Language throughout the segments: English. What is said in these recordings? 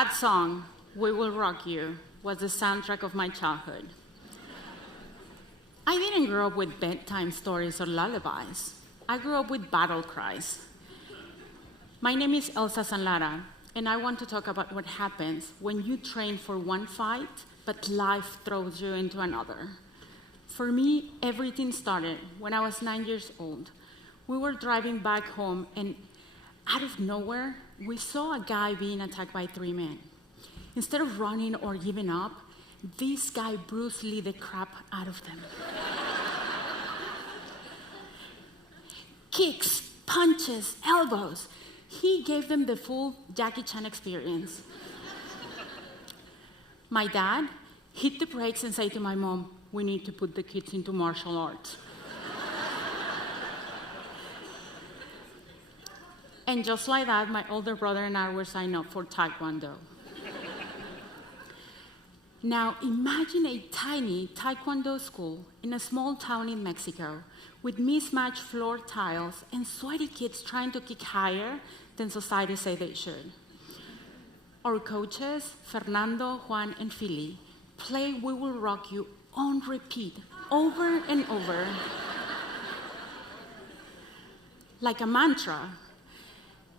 That song, We Will Rock You, was the soundtrack of my childhood. I didn't grow up with bedtime stories or lullabies. I grew up with battle cries. My name is Elsa Sanlara, and I want to talk about what happens when you train for one fight, but life throws you into another. For me, everything started when I was 9 years old. We were driving back home, and out of nowhere, we saw a guy being attacked by 3 men. Instead of running or giving up, this guy Bruce Lee the crap out of them. Kicks, punches, elbows. He gave them the full Jackie Chan experience. My dad hit the brakes and said to my mom, "We need to put the kids into martial arts." And just like that, my older brother and I were signed up for Taekwondo. Now, imagine a tiny Taekwondo school in a small town in Mexico with mismatched floor tiles and sweaty kids trying to kick higher than society say they should. Our coaches, Fernando, Juan, and Philly, play We Will Rock You on repeat, over and over, like a mantra.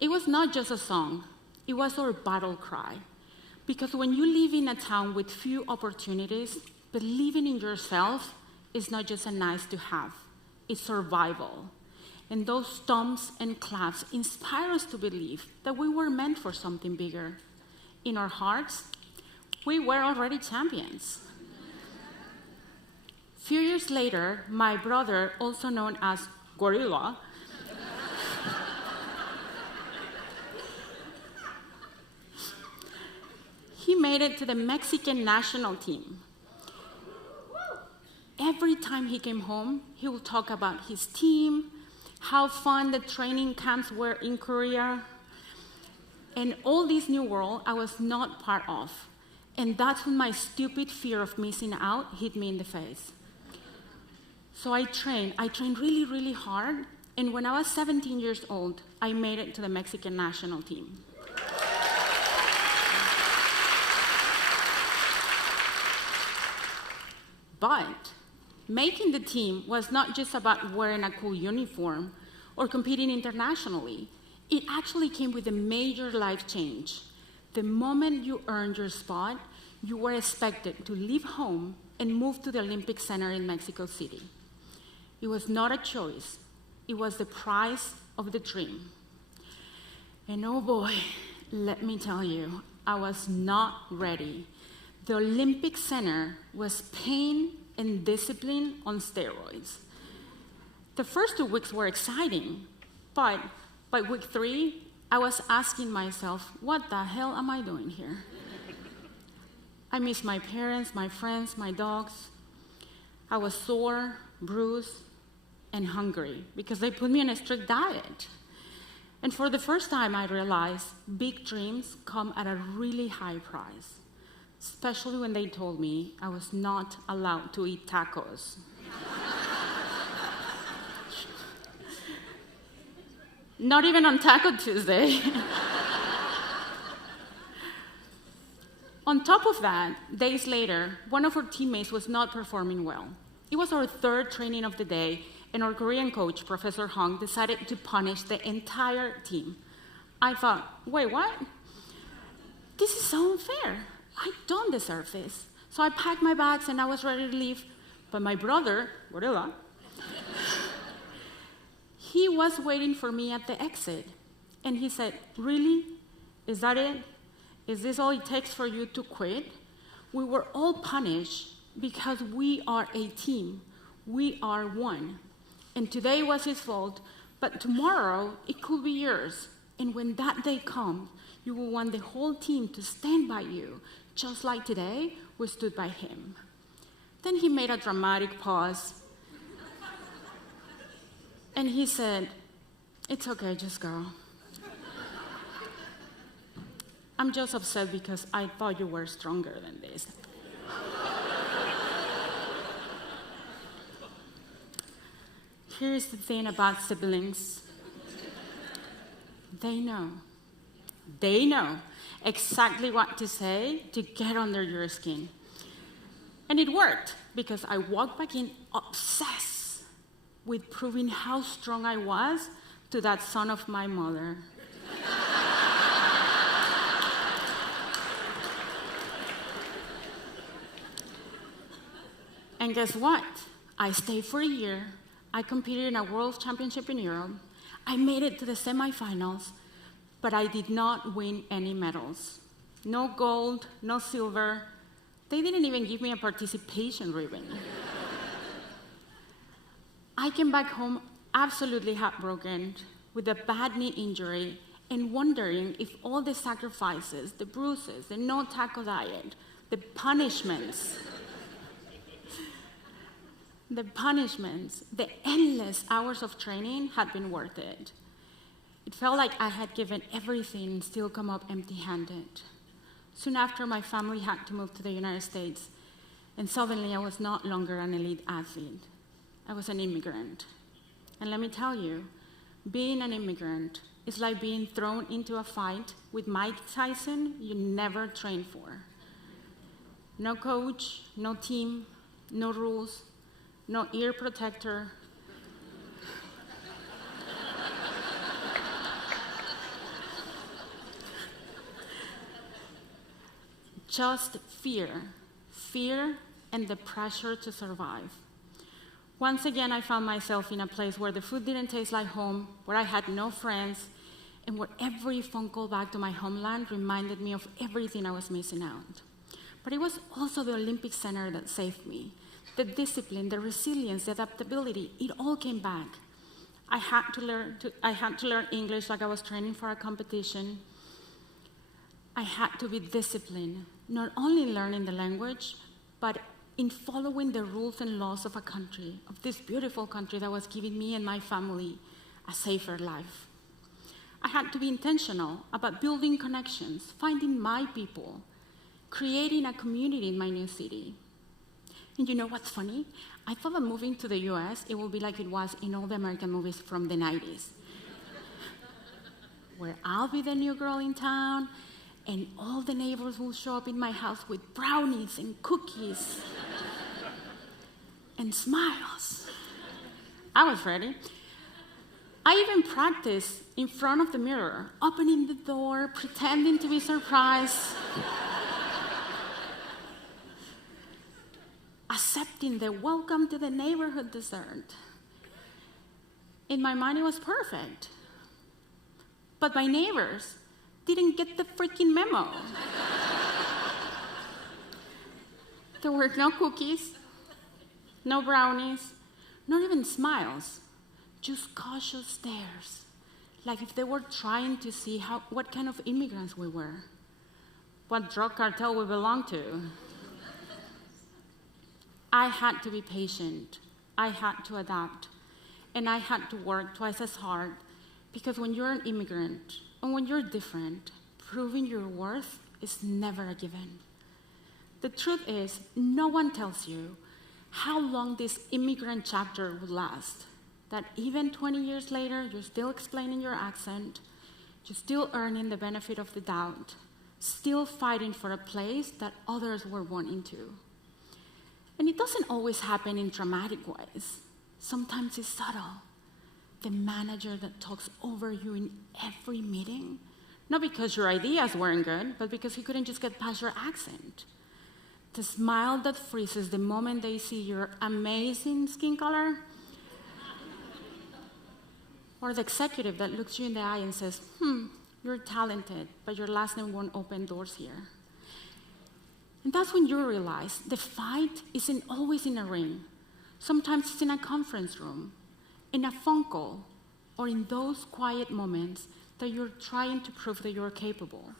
It was not just a song, it was our battle cry. Because when you live in a town with few opportunities, believing in yourself is not just a nice to have, it's survival. And those stomps and claps inspire us to believe that we were meant for something bigger. In our hearts, we were already champions. Few years later, my brother, also known as Gorilla, he made it to the Mexican national team. Every time he came home, he would talk about his team, how fun the training camps were in Korea, and all this new world I was not part of. And that's when my stupid fear of missing out hit me in the face. So I trained really, really hard, and when I was 17 years old, I made it to the Mexican national team. But making the team was not just about wearing a cool uniform or competing internationally. It actually came with a major life change. The moment you earned your spot, you were expected to leave home and move to the Olympic Center in Mexico City. It was not a choice. It was the price of the dream. And oh boy, let me tell you, I was not ready. The Olympic Center was pain and discipline on steroids. The first 2 weeks were exciting, but by week 3, I was asking myself, what the hell am I doing here? I missed my parents, my friends, my dogs. I was sore, bruised, and hungry because they put me on a strict diet. And for the first time, I realized big dreams come at a really high price, especially when they told me I was not allowed to eat tacos. Not even on Taco Tuesday. On top of that, days later, one of our teammates was not performing well. It was our 3rd training of the day, and our Korean coach, Professor Hong, decided to punish the entire team. I thought, wait, what? This is so unfair. I don't deserve this. So I packed my bags and I was ready to leave, but my brother, Gorilla, he was waiting for me at the exit. And he said, "Really? Is that it? Is this all it takes for you to quit?" We were all punished because we are a team. We are one. And today was his fault, but tomorrow it could be yours. And when that day comes, you will want the whole team to stand by you, just like today we stood by him. Then he made a dramatic pause. And he said, "It's okay, just go. I'm just upset because I thought you were stronger than this." Here's the thing about siblings. They know. They know exactly what to say to get under your skin. And it worked, because I walked back in obsessed with proving how strong I was to that son of my mother. And guess what? I stayed for a year. I competed in a world championship in Europe. I made it to the semifinals, but I did not win any medals. No gold, no silver. They didn't even give me a participation ribbon. I came back home absolutely heartbroken with a bad knee injury and wondering if all the sacrifices, the bruises, the no taco diet, the punishments, the endless hours of training had been worth it. It felt like I had given everything and still come up empty-handed. Soon after, my family had to move to the United States, and suddenly I was no longer an elite athlete. I was an immigrant. And let me tell you, being an immigrant is like being thrown into a fight with Mike Tyson you never trained for. No coach, no team, no rules, no ear protector. Just fear and the pressure to survive. Once again, I found myself in a place where the food didn't taste like home, where I had no friends, and where every phone call back to my homeland reminded me of everything I was missing out. But it was also the Olympic Center that saved me. The discipline, the resilience, the adaptability, it all came back. I had to learn English like I was training for a competition. I had to be disciplined, not only in learning the language, but in following the rules and laws of a country, of this beautiful country that was giving me and my family a safer life. I had to be intentional about building connections, finding my people, creating a community in my new city. And you know what's funny? I thought that moving to the US, it would be like it was in all the American movies from the 90s, where I'll be the new girl in town, and all the neighbors will show up in my house with brownies and cookies and smiles. I was ready. I even practiced in front of the mirror, opening the door, pretending to be surprised, accepting the welcome to the neighborhood dessert. In my mind, it was perfect. But my neighbors didn't get the freaking memo. There were no cookies, no brownies, not even smiles, just cautious stares, like if they were trying to see what kind of immigrants we were, what drug cartel we belonged to. I had to be patient, I had to adapt, and I had to work twice as hard, because when you're an immigrant, and when you're different, proving your worth is never a given. The truth is, no one tells you how long this immigrant chapter will last, that even 20 years later, you're still explaining your accent, you're still earning the benefit of the doubt, still fighting for a place that others were born into. And it doesn't always happen in dramatic ways. Sometimes it's subtle. The manager that talks over you in every meeting, not because your ideas weren't good, but because he couldn't just get past your accent. The smile that freezes the moment they see your amazing skin color. Or the executive that looks you in the eye and says, you're talented, but your last name won't open doors here. And that's when you realize the fight isn't always in a ring. Sometimes it's in a conference room, in a phone call, or in those quiet moments that you're trying to prove that you're capable,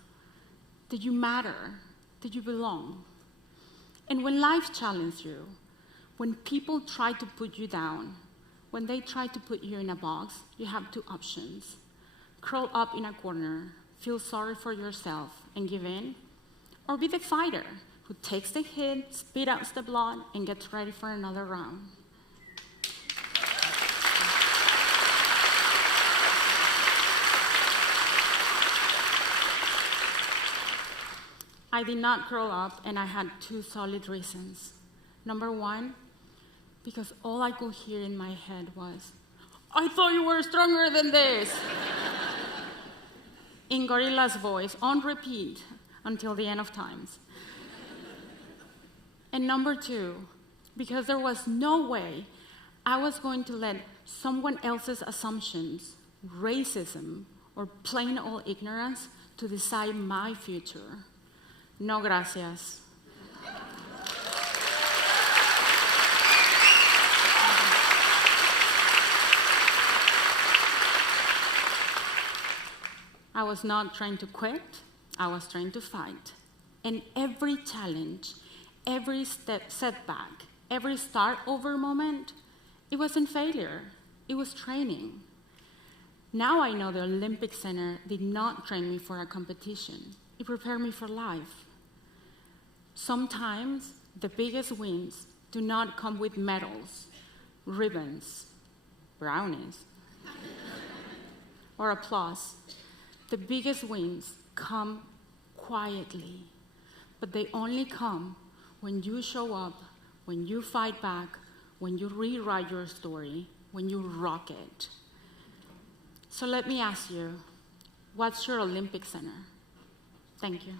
that you matter, that you belong. And when life challenges you, when people try to put you down, when they try to put you in a box, you have two options. Curl up in a corner, feel sorry for yourself, and give in, or be the fighter who takes the hit, spit out the blood, and gets ready for another round. I did not curl up, and I had 2 solid reasons. Number 1, because all I could hear in my head was, I thought you were stronger than this. In Gorilla's voice, on repeat, until the end of times. And number 2, because there was no way I was going to let someone else's assumptions, racism, or plain old ignorance to decide my future. No gracias. I was not trying to quit, I was trying to fight. And every challenge, every setback, every start over moment, it wasn't failure, it was training. Now I know the Olympic Center did not train me for a competition, it prepared me for life. Sometimes the biggest wins do not come with medals, ribbons, brownies, or applause. The biggest wins come quietly, but they only come when you show up, when you fight back, when you rewrite your story, when you rock it. So let me ask you, what's your Olympic Center? Thank you.